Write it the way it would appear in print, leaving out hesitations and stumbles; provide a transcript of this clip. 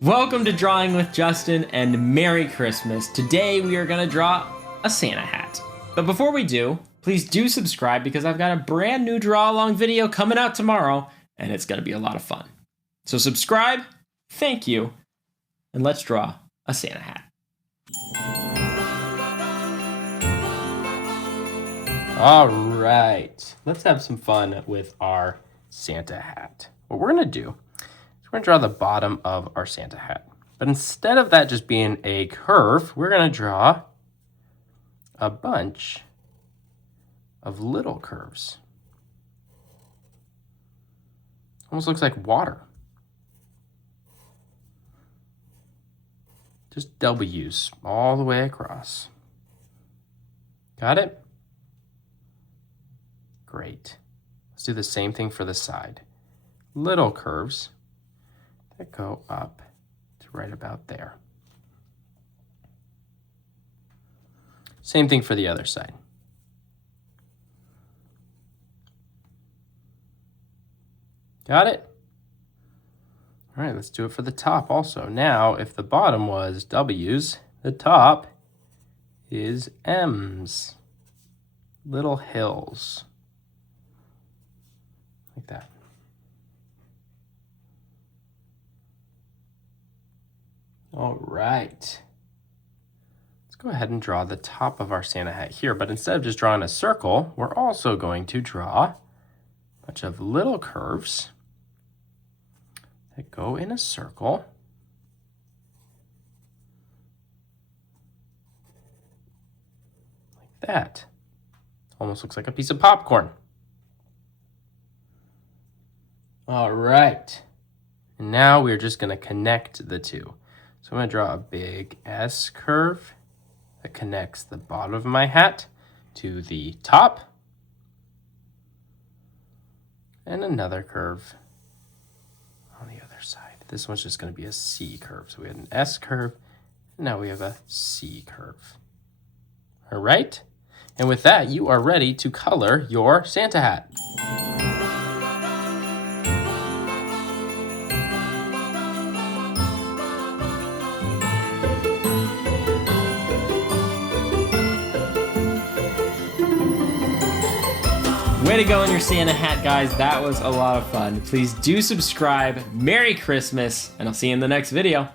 Welcome to Drawing with Justin and Merry Christmas. Today we are going to draw a Santa hat. But before we do, please do subscribe because I've got a brand new draw along video coming out tomorrow and it's going to be a lot of fun. So subscribe, thank you, and let's draw a Santa hat. All right, let's have some fun with our Santa hat. What we're going to do, we're going to draw the bottom of our Santa hat. But instead of that just being a curve, we're going to draw a bunch of little curves. Almost looks like water. Just W's all the way across. Got it? Great. Let's do the same thing for the side. Little curves that go up to right about there. Same thing for the other side. Got it? All right, let's do it for the top also. Now, if the bottom was W's, the top is M's. Little hills. Like that. All right. Let's go ahead and draw the top of our Santa hat here, but instead of just drawing a circle, we're also going to draw a bunch of little curves that go in a circle. Like that. Almost looks like a piece of popcorn. All right. And now we're just going to connect the two. So I'm going to draw a big S curve that connects the bottom of my hat to the top. And another curve on the other side. This one's just going to be a C curve. So we had an S curve, and now we have a C curve. All right? And with that, you are ready to color your Santa hat. Way to go in your Santa hat, guys. That was a lot of fun. Please do subscribe. Merry Christmas, and I'll see you in the next video.